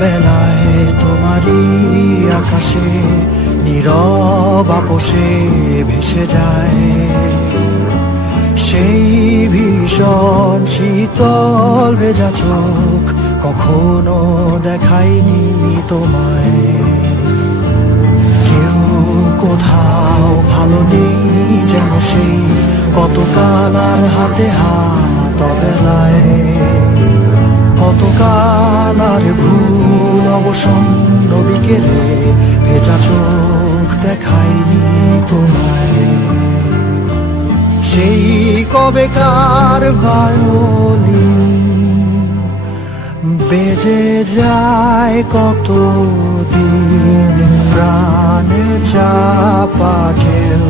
অবেলায় তোমারই আকাশে নীরব আপোষে ভেসে যায় সেই ভীষণ শীতল ভেজা চোখ, কখনো দেখাইনি তোমায়। কেউ কোথাও ভালো নেই যেন সেই কতকাল আর হাতে হাত অবেলায়, কতকাল আর ভুল অবসন্ন বিকেলে ভেজা চোখ দেখাইনি তোমায়। সেই কবেকার ভায়োলিন বেজে যায় কতদিন, প্রাণ চাপা কেউ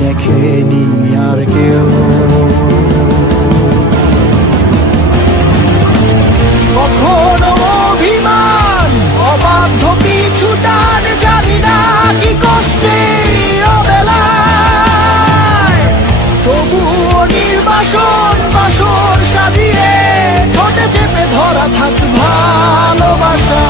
দেখেনি আর কেউ। কখনো অভিমান অবাধ্য পিছু টান, জানি না কি কষ্টে অবেলায়, তবুও নির্বাসন বাসর সাজিয়ে ঠোঁটে চেপে ধরা থাক ভালোবাসা।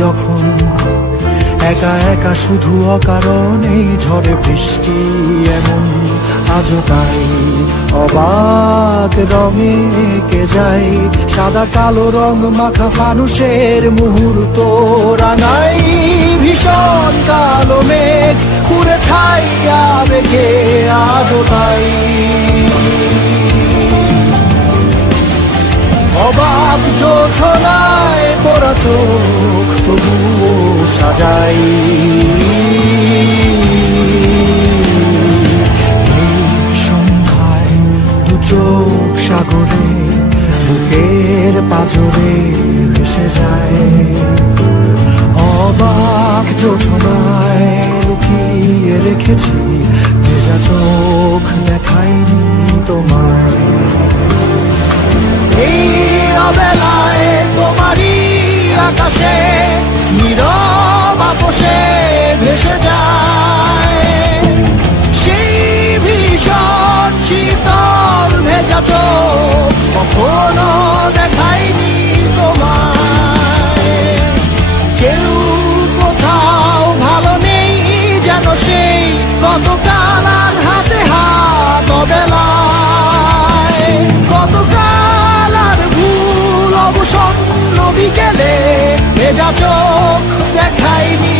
যখন একা একা শুধু অকারণেই ঝড়ে বৃষ্টি এমন, আজও তাই অবাক রঙে কে যায় সাদা কালো রং মাখা ফানুষের মুহূর্ত রাঙাই। ভীষণ কালো মেঘ পুরে ছাইয়া বেগে আজও তাই অবাক জোছনায় পড়া চোখ তবুও সাজাই। এই সন্ধ্যায় দু চোখ সাগরে বুকের পাঁজরে ভেসে যায়, অবাক জোছনায় লুকিয়ে রেখেছি ভেজা চোখ দেখাইনি তোমায়। এই অবেলায় তোমারই আকাশে নীরব আপোষে ভেসে যায় সেই ভীষণ শীতল ভেজা চোখ, কখনো দেখাইনি তোমায়। কেউ কোথাও ভালো নেই যেন সেই কতকাল আর হাতে হাত অবেলায়, কতকাল আর ভুল অবসন্ন বিকেলে ভেজা চোখ দেখাইনি